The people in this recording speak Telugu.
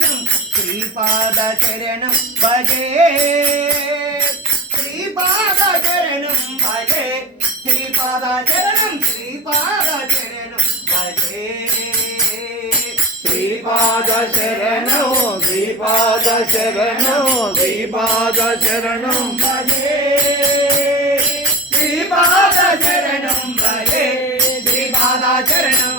శ్రీపాద చరణం భజే శ్రీపాద చరణం భజే శ్రీపాద చరణం భజే శ్రీపాద శరణం శ్రీపాద శరణం శ్రీపాద శరణం భజే శ్రీపాద చరణం భజే శ్రీపాద చరణం